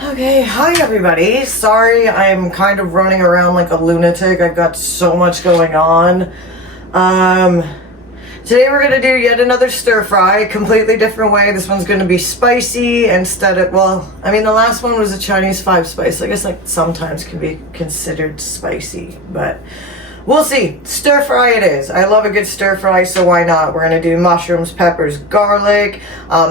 Okay, hi everybody. Sorry, I'm kind of running around like a lunatic. I've got so much going on. Today we're gonna do yet another stir fry, completely different way. This one's gonna be spicy instead of, well, I mean the last one was a Chinese 5-spice. I guess like sometimes can be considered spicy, but we'll see. Stir fry it is. I love a good stir fry, so why not? We're gonna do mushrooms, peppers, garlic.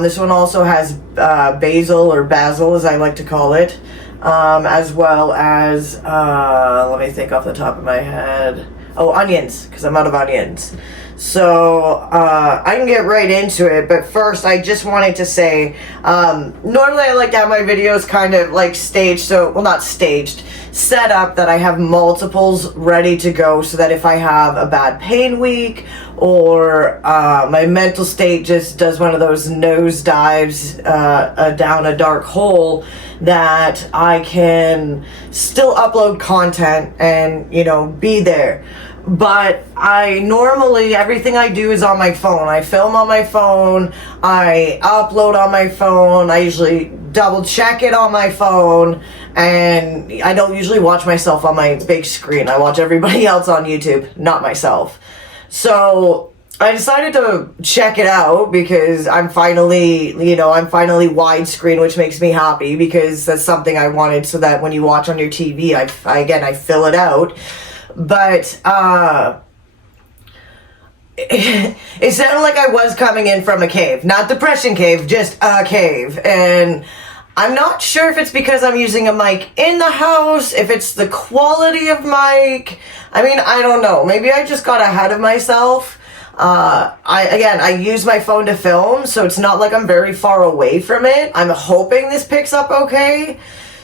This one also has basil, or basil as I like to call it, as well as, let me think off the top of my head. Oh, onions, because I'm out of onions. So I can get right into it, but first I just wanted to say, normally I like to have my videos kind of like staged, so, well, not staged, set up that I have multiples ready to go, so that if I have a bad pain week or my mental state just does one of those nose dives down a dark hole, that I can still upload content and, you know, be there. But I normally, everything I do is on my phone. I film on my phone, I upload on my phone, I usually double check it on my phone, and I don't usually watch myself on my big screen. I watch everybody else on YouTube, not myself. So I decided to check it out because I'm finally widescreen, which makes me happy because that's something I wanted, so that when you watch on your TV, I fill it out. But it sounded like I was coming in from a cave. Not depression cave, just a cave. And I'm not sure if it's because I'm using a mic in the house, if it's the quality of mic. I mean, I don't know. Maybe I just got ahead of myself. I use my phone to film, so it's not like I'm very far away from it. I'm hoping this picks up okay.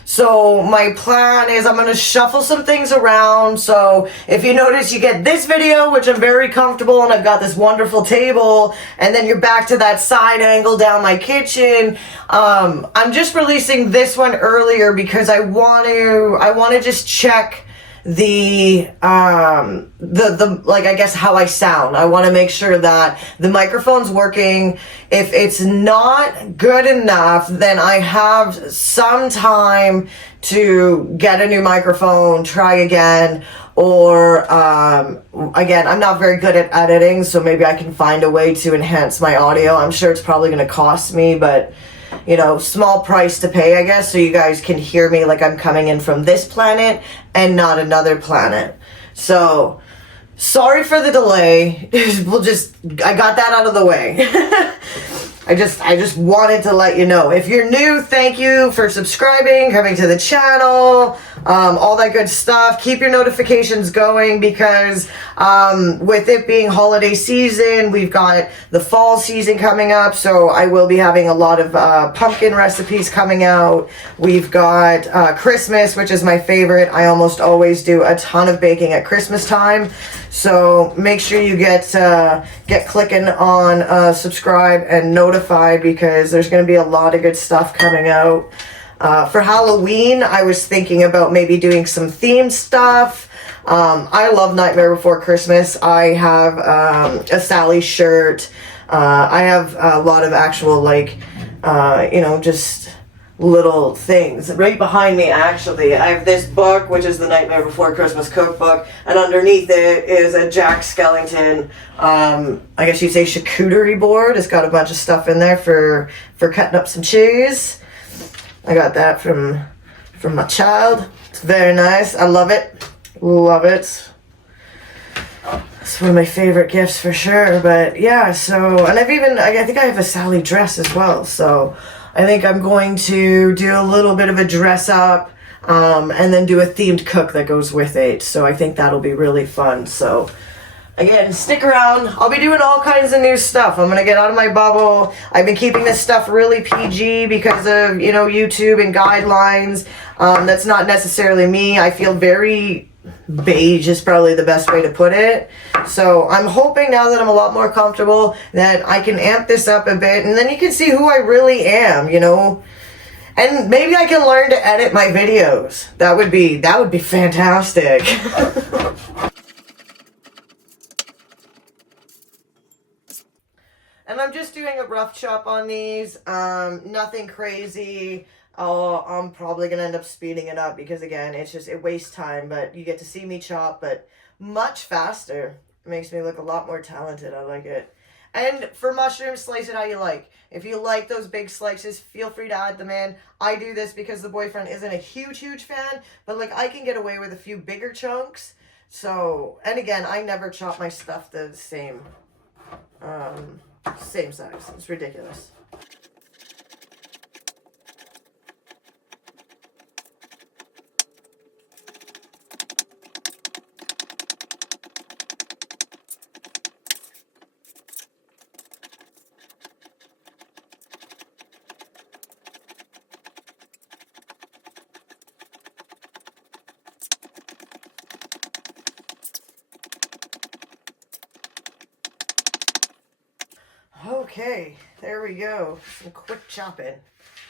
So my plan is I'm going to shuffle some things around. So if you notice, you get this video, which I'm very comfortable, and I've got this wonderful table, and then you're back to that side angle down my kitchen. I'm just releasing this one earlier because I want to just check the like, I guess, how I sound. I want to make sure that the microphone's working. If it's not good enough, then I have some time to get a new microphone, try again, or again, I'm not very good at editing, so maybe I can find a way to enhance my audio. I'm sure it's probably going to cost me, but you know, small price to pay, I guess, so you guys can hear me like I'm coming in from this planet and not another planet. So, sorry for the delay. I got that out of the way. I just wanted to let you know. If you're new, thank you for subscribing, coming to the channel, all that good stuff. Keep your notifications going because with it being holiday season, we've got the fall season coming up, so I will be having a lot of pumpkin recipes coming out. We've got Christmas, which is my favorite. I almost always do a ton of baking at Christmas time. So make sure you get clicking on subscribe and notified because there's going to be a lot of good stuff coming out. For Halloween, I was thinking about maybe doing some themed stuff. I love Nightmare Before Christmas. I have a Sally shirt. I have a lot of actual, like, just little things. Right behind me, actually, I have this book, which is the Nightmare Before Christmas cookbook, and underneath it is a Jack Skellington, I guess you'd say charcuterie board. It's got a bunch of stuff in there for cutting up some cheese. I got that from my child. It's very nice. I love it. Love it. It's one of my favorite gifts for sure. But yeah, so, and I think I have a Sally dress as well. So I think I'm going to do a little bit of a dress up, and then do a themed cook that goes with it. So I think that'll be really fun. So again, stick around. I'll be doing all kinds of new stuff. I'm going to get out of my bubble. I've been keeping this stuff really PG because of, YouTube and guidelines. That's not necessarily me. I feel very beige is probably the best way to put it. So I'm hoping now that I'm a lot more comfortable that I can amp this up a bit, and then you can see who I really am, And maybe I can learn to edit my videos. That would be fantastic. And I'm just doing a rough chop on these, nothing crazy. Oh, I'm probably gonna end up speeding it up because again, it wastes time, but you get to see me chop, but much faster. It makes me look a lot more talented. I like it. And for mushrooms, slice it how you like. If you like those big slices, feel free to add them in. I do this because the boyfriend isn't a huge fan, but like I can get away with a few bigger chunks. So, and again, I never chop my stuff the same size. It's ridiculous. Okay, there we go. Some quick chopping.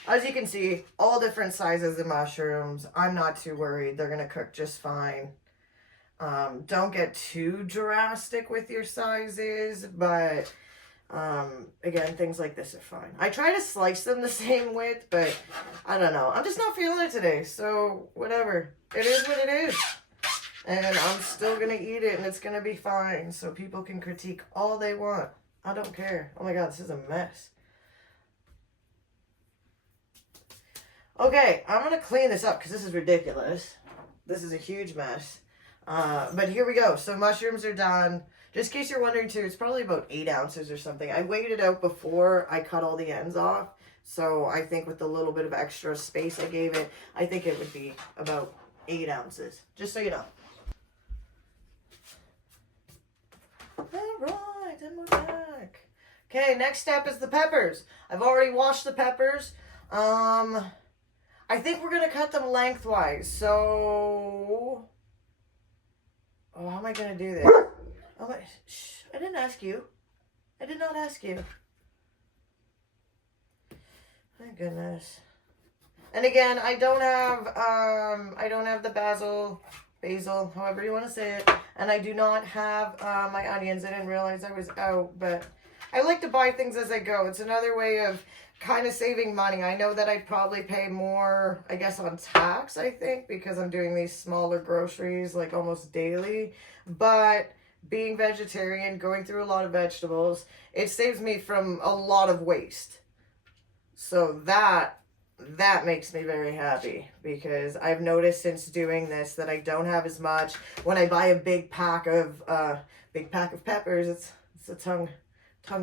As you can see, all different sizes of mushrooms. I'm not too worried. They're going to cook just fine. Don't get too drastic with your sizes, but again, things like this are fine. I try to slice them the same width, but I don't know. I'm just not feeling it today, so whatever. It is what it is. And I'm still going to eat it, and it's going to be fine, so people can critique all they want. I don't care. Oh my god, this is a mess. Okay, I'm going to clean this up because this is ridiculous. This is a huge mess. But here we go. So mushrooms are done. Just in case you're wondering too, it's probably about 8 ounces or something. I weighed it out before I cut all the ends off. So I think with the little bit of extra space I gave it, I think it would be about 8 ounces. Just so you know. Alright, and we're back. Okay, next step is the peppers. I've already washed the peppers. I think we're going to cut them lengthwise. So, oh, how am I going to do this? Oh, my, shh, I didn't ask you. I did not ask you. My goodness. And again, I don't have the basil, however you want to say it. And I do not have my onions. I didn't realize I was out, but I like to buy things as I go. It's another way of kind of saving money. I know that I'd probably pay more, I guess, on tax, I think, because I'm doing these smaller groceries like almost daily. But being vegetarian, going through a lot of vegetables, it saves me from a lot of waste. So that makes me very happy because I've noticed since doing this that I don't have as much. When I buy a big pack of peppers, it's a tongue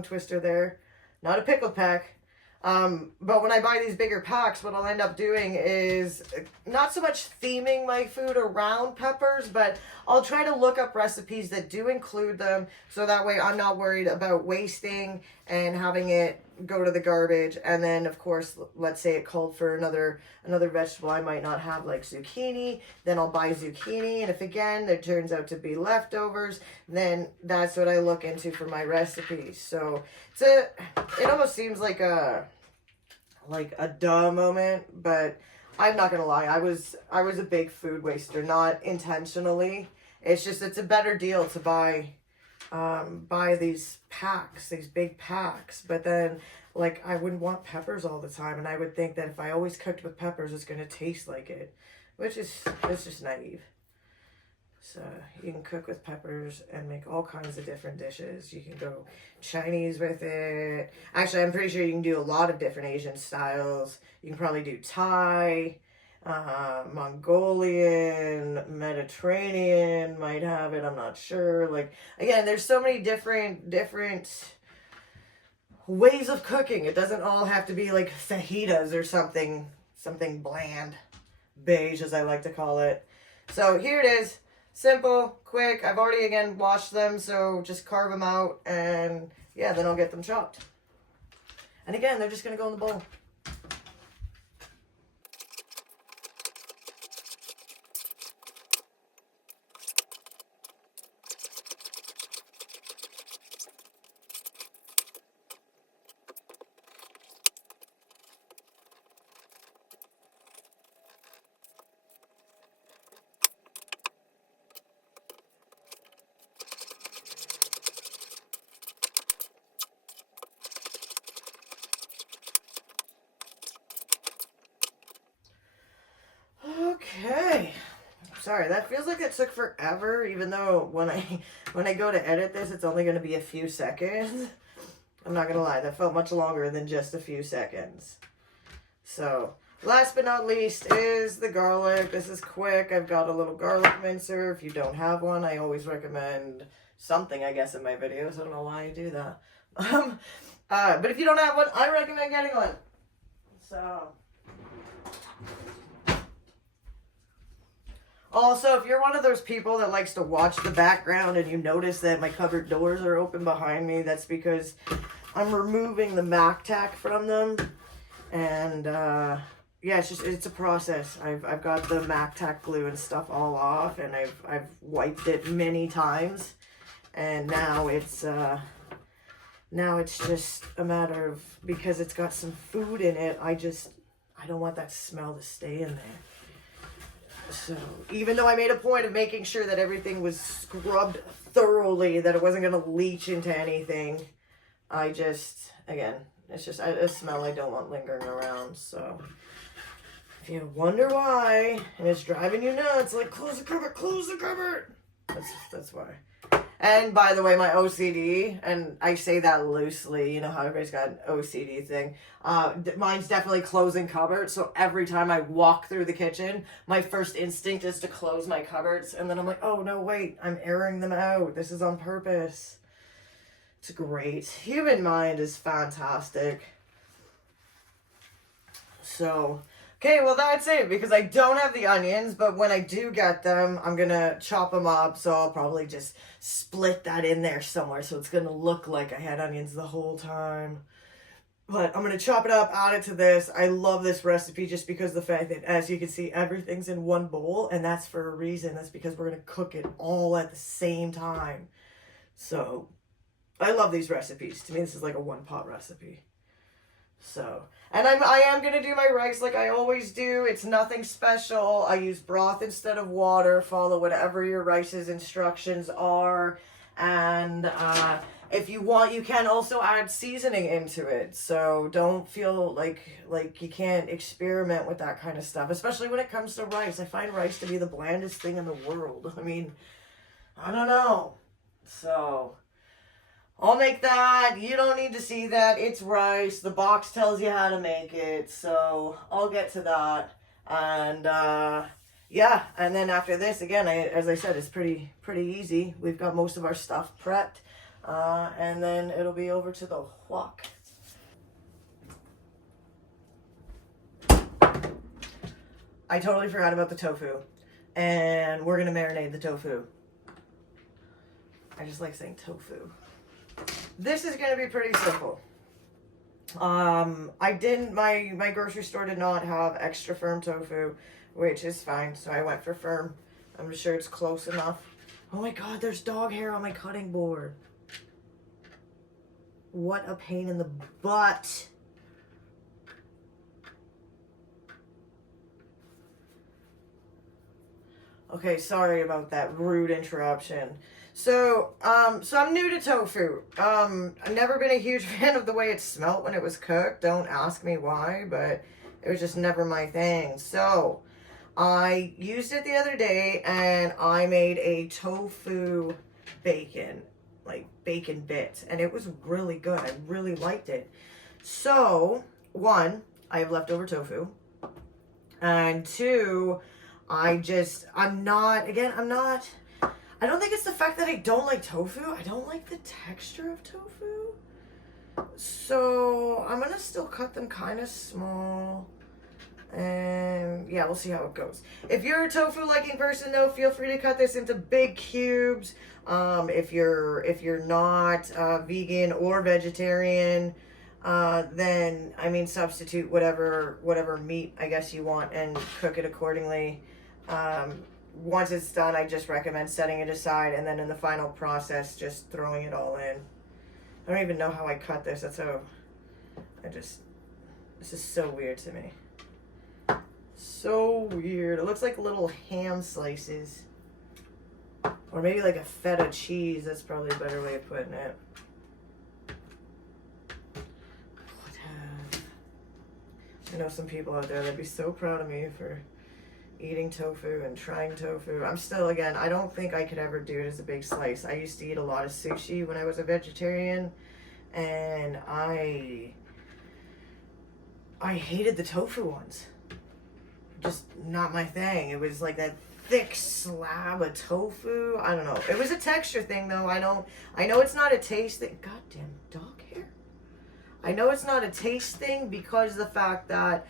twister there, not a pickle pack. But when I buy these bigger packs, what I'll end up doing is not so much theming my food around peppers, but I'll try to look up recipes that do include them, so that way I'm not worried about wasting and having it go to the garbage. And then of course, let's say it called for another vegetable I might not have, like zucchini, then I'll buy zucchini, and if again there turns out to be leftovers, then that's what I look into for my recipes. So it almost seems like a duh moment, but I'm not gonna lie, I was a big food waster, not intentionally. It's just, it's a better deal to buy these packs, these big packs. But then, like, I wouldn't want peppers all the time, and I would think that if I always cooked with peppers, it's gonna taste like it, which is, it's just naive. So you can cook with peppers and make all kinds of different dishes. You can go Chinese with it. Actually, I'm pretty sure you can do a lot of different Asian styles. You can probably do Thai, Mongolian, Mediterranean might have it. I'm not sure. Like, again, there's so many different ways of cooking. It doesn't all have to be like fajitas or something bland, beige as I like to call it. So here it is. Simple, quick. I've already, again, washed them, so just carve them out, and yeah, then I'll get them chopped. And again, they're just going to go in the bowl. Okay. Sorry, that feels like it took forever, even though when I go to edit this, it's only going to be a few seconds. I'm not going to lie, that felt much longer than just a few seconds. So, last but not least is the garlic. This is quick. I've got a little garlic mincer. If you don't have one, I always recommend something, I guess, in my videos. I don't know why I do that. But if you don't have one, I recommend getting one. So... Also, if you're one of those people that likes to watch the background and you notice that my cupboard doors are open behind me, that's because I'm removing the Mac tack from them. And, yeah, it's a process. I've got the Mac tack glue and stuff all off, and I've wiped it many times. And now it's just a matter of, because it's got some food in it, I don't want that smell to stay in there. So, even though I made a point of making sure that everything was scrubbed thoroughly, that it wasn't going to leach into anything, again, it's just a smell I don't want lingering around. So, if you wonder why, and it's driving you nuts, like, close the cupboard, that's why. And by the way, my OCD, and I say that loosely, you know how everybody's got an OCD thing. Mine's definitely closing cupboards. So every time I walk through the kitchen, my first instinct is to close my cupboards. And then I'm like, oh, no, wait, I'm airing them out. This is on purpose. It's great. Human mind is fantastic. So... okay, well, that's it, because I don't have the onions, but when I do get them, I'm going to chop them up, so I'll probably just split that in there somewhere, so it's going to look like I had onions the whole time. But I'm going to chop it up, add it to this. I love this recipe just because of the fact that, as you can see, everything's in one bowl, and that's for a reason. That's because we're going to cook it all at the same time. So, I love these recipes. To me, this is like a one-pot recipe. So, and I am going to do my rice like I always do. It's nothing special. I use broth instead of water. Follow whatever your rice's instructions are. And if you want, you can also add seasoning into it. So don't feel like you can't experiment with that kind of stuff, especially when it comes to rice. I find rice to be the blandest thing in the world. I mean, I don't know. So... I'll make that. You don't need to see that. It's rice. The box tells you how to make it. So I'll get to that. And yeah. And then after this, again, as I said, it's pretty easy. We've got most of our stuff prepped. And then it'll be over to the wok. I totally forgot about the tofu. And we're going to marinate the tofu. I just like saying tofu. This is going to be pretty simple. My grocery store did not have extra firm tofu, which is fine, so I went for firm. I'm sure it's close enough. Oh my god, there's dog hair on my cutting board. What a pain in the butt. Okay, sorry about that rude interruption. So I'm new to tofu. I've never been a huge fan of the way it smelt when it was cooked. Don't ask me why, but it was just never my thing. So I used it the other day and I made a tofu bacon, like bacon bits, and it was really good. I really liked it. So, one, I have leftover tofu, and two, I don't think it's the fact that I don't like tofu. I don't like the texture of tofu. So I'm going to still cut them kind of small. And yeah, we'll see how it goes. If you're a tofu liking person though, feel free to cut this into big cubes. If you're not vegan or vegetarian, then I mean substitute whatever meat I guess you want and cook it accordingly. Once it's done, I just recommend setting it aside, and then in the final process, just throwing it all in. I don't even know how I cut this. This is so weird to me. So weird. It looks like little ham slices. Or maybe like a feta cheese. That's probably a better way of putting it. I know some people out there that'd be so proud of me for eating tofu and trying tofu. I'm still, again, I don't think I could ever do it as a big slice. I used to eat a lot of sushi when I was a vegetarian, and I hated the tofu ones. Just not my thing. It was like that thick slab of tofu. I don't know. It was a texture thing, though. I know it's not a taste thing. Goddamn dog hair. I know it's not a taste thing because of the fact that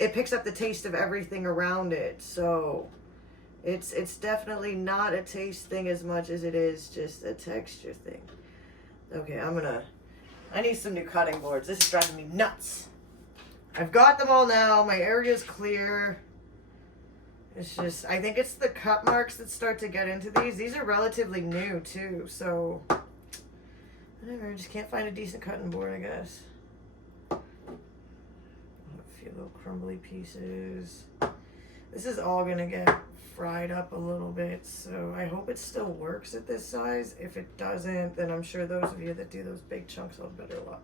it picks up the taste of everything around it. So it's definitely not a taste thing as much as it is just a texture thing. Okay, I need some new cutting boards. This is driving me nuts. I've got them all now. My area's clear. It's just, I think it's the cut marks that start to get into these. These are relatively new too, so whatever, just can't find a decent cutting board, I guess. A few little crumbly pieces. This is all gonna get fried up a little bit, so I hope it still works at this size. If it doesn't, then I'm sure those of you that do those big chunks will have better luck.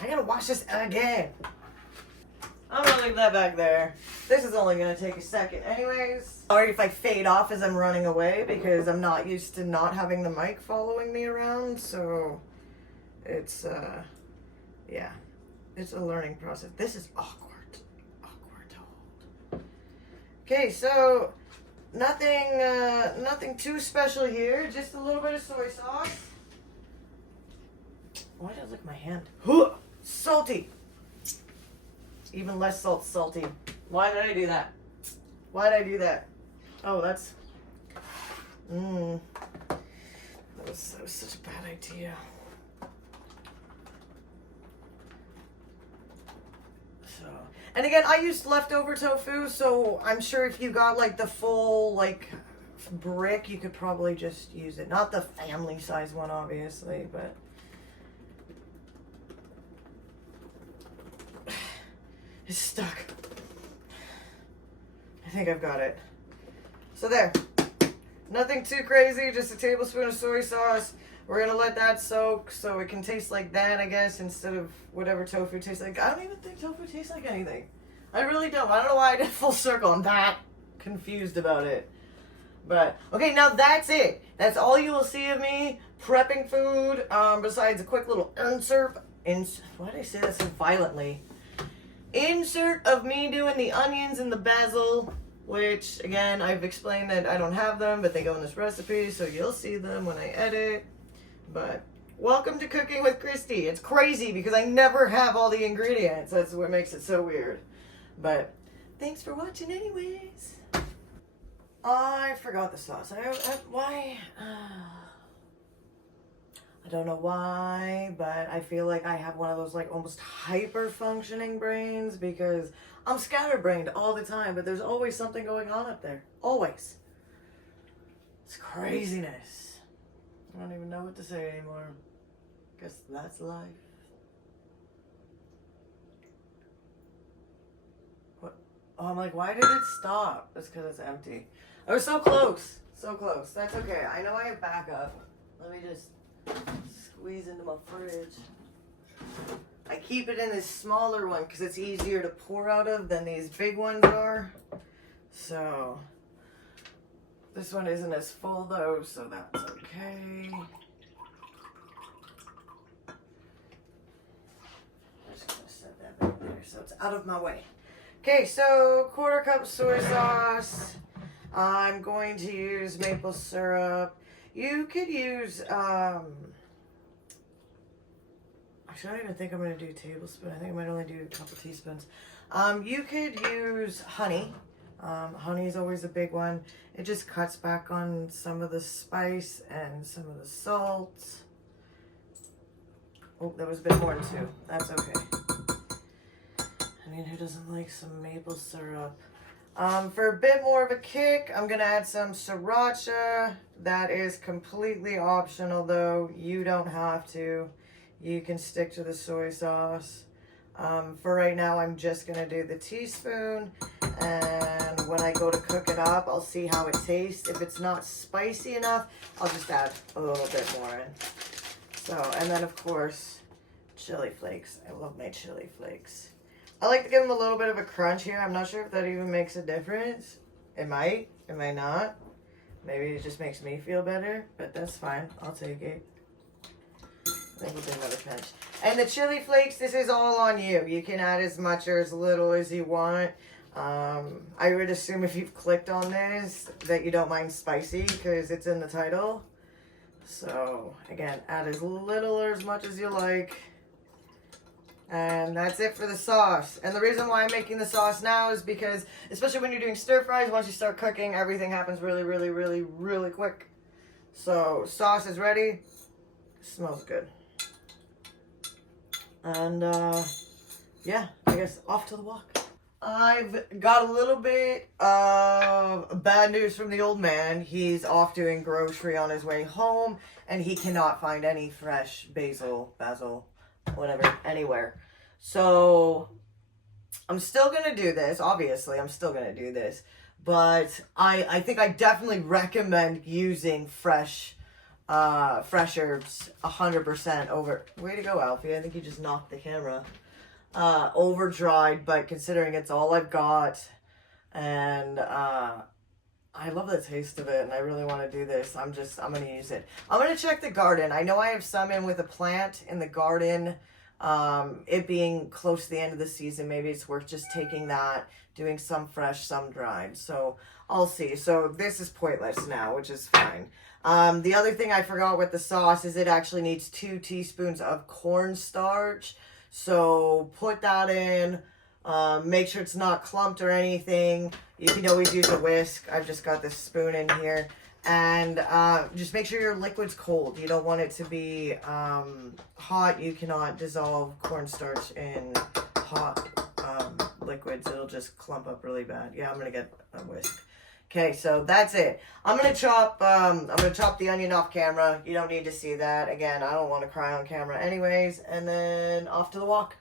I gotta watch this again. I'm gonna leave that back there. This is only gonna take a second anyways. Sorry if I fade off as I'm running away because I'm not used to not having the mic following me around, so it's yeah, it's a learning process. This is awkward to hold. Okay, so nothing too special here, just a little bit of soy sauce. Why did I lick my hand? Salty. Even less salty. Why did I do that? Why did I do that? Oh, that's... That was such a bad idea. So, and again, I used leftover tofu, so I'm sure if you got like the full like brick, you could probably just use it. Not the family size one, obviously, but... It's stuck. I think I've got it. So there. Nothing too crazy, just a tablespoon of soy sauce. We're gonna let that soak so it can taste like that, I guess, instead of whatever tofu tastes like. I don't even think tofu tastes like anything. I really don't. I don't know why I did full circle. I'm that confused about it. But, okay, now that's it. That's all you will see of me prepping food, besides a quick little insert. Why did I say that so violently? Insert of me doing the onions and the basil, which, again, I've explained that I don't have them, but they go in this recipe, so you'll see them when I edit. But welcome to Cooking with Christy. It's crazy because I never have all the ingredients. That's what makes it so weird. But thanks for watching anyways. I forgot the sauce. Why? I don't know why, but I feel like I have one of those like almost hyper-functioning brains because I'm scatterbrained all the time, but there's always something going on up there. Always. It's craziness. I don't even know what to say anymore. Guess that's life. What? Oh, I'm like, why did it stop? That's because it's empty. I was so close. So close. That's okay. I know I have backup. Let me just squeeze into my fridge. I keep it in this smaller one because it's easier to pour out of than these big ones are. So this one isn't as full though, so that's okay. I'm just gonna set that back there so it's out of my way. Okay, so 1/4 cup soy sauce. I'm going to use maple syrup. You could use, actually, I don't even think I'm going to do a tablespoon. I think I might only do a couple teaspoons. You could use honey. Honey is always a big one. It just cuts back on some of the spice and some of the salt. Oh, there was a bit more too. That's okay. I mean, who doesn't like some maple syrup? For a bit more of a kick, I'm gonna add some Sriracha. That is completely optional though. You don't have to. You can stick to the soy sauce. For right now, I'm just gonna do the teaspoon, and when I go to cook it up, I'll see how it tastes. If it's not spicy enough, I'll just add a little bit more in. So, and then of course, chili flakes. I love my chili flakes. I like to give them a little bit of a crunch here. I'm not sure if that even makes a difference. It might, it might not. Maybe it just makes me feel better, but that's fine. I'll take it. I think we'll do another pinch. And the chili flakes, this is all on you. You can add as much or as little as you want. I would assume if you've clicked on this that you don't mind spicy because it's in the title. So again, add as little or as much as you like. And that's it for the sauce. And the reason why I'm making the sauce now is because, especially when you're doing stir fries, once you start cooking, everything happens really quick. So sauce is ready. Smells good. And yeah, I guess off to the walk. I've got a little bit of bad news from the old man. He's off doing grocery on his way home, and he cannot find any fresh basil, whatever, anywhere. So I'm still gonna do this. Obviously, I'm still gonna do this, but I think I definitely recommend using fresh herbs 100% over. Way to go, Alfie. I think you just knocked the camera. Over dried, but considering it's all I've got, and I love the taste of it, and I really want to do this. I'm gonna use it. I'm gonna check the garden. I know I have some in with a plant in the garden. It being close to the end of the season, maybe it's worth just taking that, doing some fresh, some dried. So I'll see. So this is pointless now, which is fine. The other thing I forgot with the sauce is it actually needs 2 teaspoons of cornstarch. So put that in. Make sure it's not clumped or anything. You can always use a whisk. I've just got this spoon in here. And just make sure your liquid's cold. You don't want it to be hot. You cannot dissolve cornstarch in hot liquids. It'll just clump up really bad. Yeah, I'm gonna get a whisk. Okay, so that's it. I'm gonna chop the onion off camera. You don't need to see that. Again, I don't want to cry on camera anyways. And then off to the walk.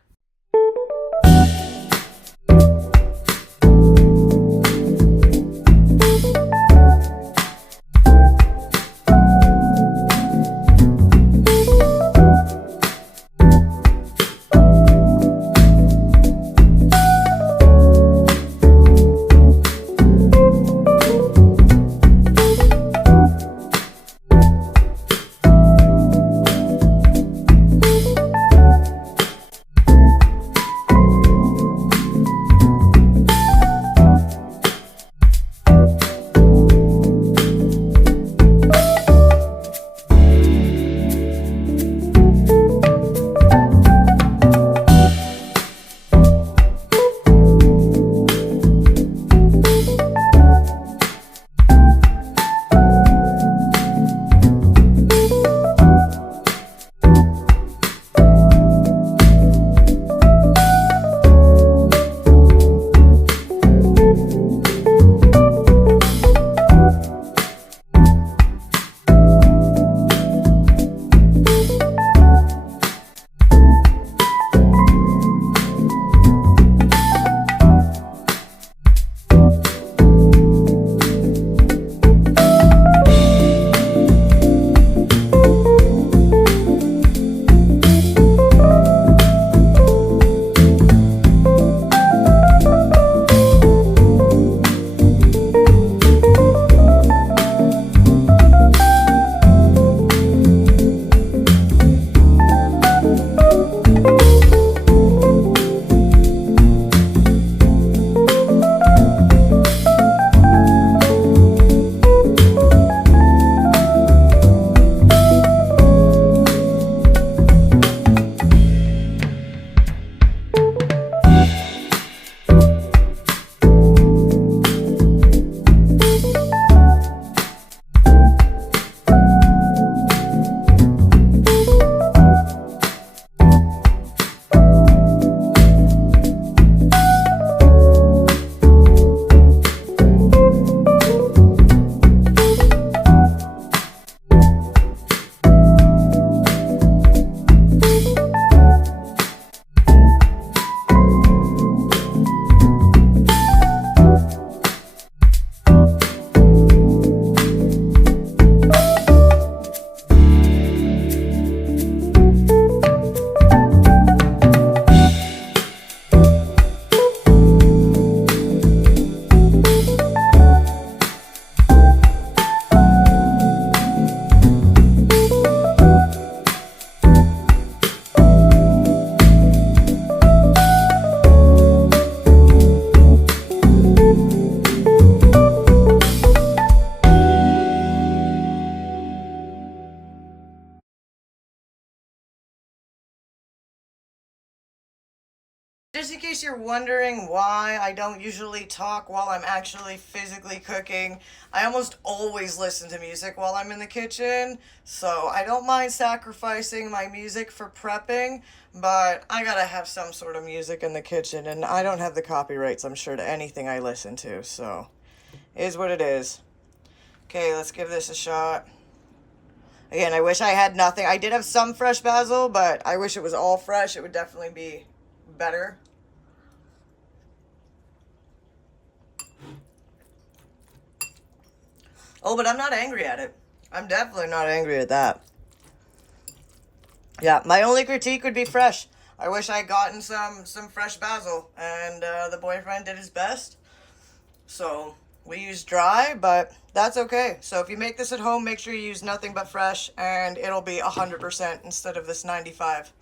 Just in case you're wondering why I don't usually talk while I'm actually physically cooking, I almost always listen to music while I'm in the kitchen, so I don't mind sacrificing my music for prepping, but I gotta have some sort of music in the kitchen, and I don't have the copyrights, I'm sure, to anything I listen to, so it is what it is. Okay, let's give this a shot. Again, I wish I had nothing. I did have some fresh basil, but I wish it was all fresh. It would definitely be better. Oh, but I'm not angry at it. I'm definitely not angry at that. Yeah, my only critique would be fresh. I wish I had gotten some fresh basil, and the boyfriend did his best. So we used dry, but that's okay. So if you make this at home, make sure you use nothing but fresh, and it'll be 100% instead of this 95.